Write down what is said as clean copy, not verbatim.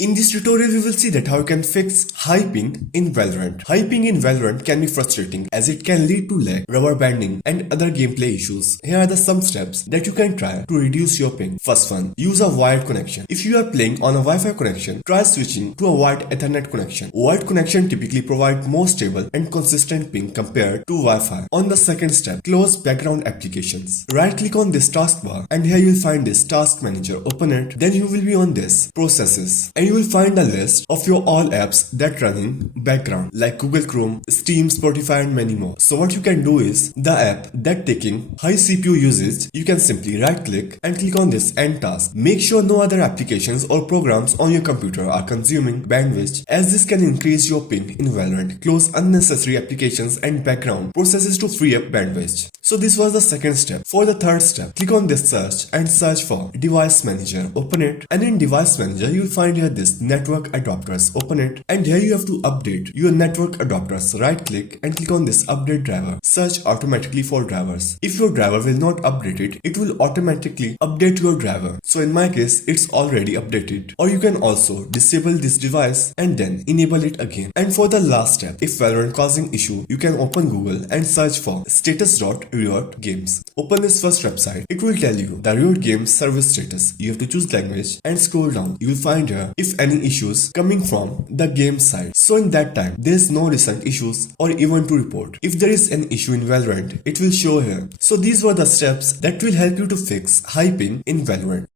In this tutorial, we will see that how you can fix high ping in Valorant. High ping in Valorant can be frustrating as it can lead to lag, rubber banding and other gameplay issues. Here are the some steps that you can try to reduce your ping. First one, use a wired connection. If you are playing on a Wi-Fi connection, try switching to a wired Ethernet connection. Wired connection typically provide more stable and consistent ping compared to Wi-Fi. On the second step, close background applications. Right click on this taskbar and here you will find this task manager. Open it, then you will be on this processes. And you will find a list of your all apps that run in background like Google Chrome, Steam, Spotify and many more. So what you can do is the app that taking high CPU usage, you can simply right click and click on this end task. Make sure no other applications or programs on your computer are consuming bandwidth as this can increase your ping in Valorant. Close unnecessary applications and background processes to free up bandwidth. So this was the second step. For the third step, click on this search and search for device manager. Open it and in device manager you will find here this network adapters. Open it and here you have to update your network adapters. Right click and click on this update driver. Search automatically for drivers. If your driver will not update it, it will automatically update your driver. So in my case, it's already updated. Or you can also disable this device and then enable it again. And for the last step, if Valorant causing issue, you can open Google and search for status.riot games. Open this first website. It will tell you the Riot Games service status. You have to choose language and scroll down. You will find here if any issues coming from the game side. So in that time, there is no recent issues or even to report. If there is an issue in Valorant, it will show here. So these were the steps that will help you to fix high ping in Valorant.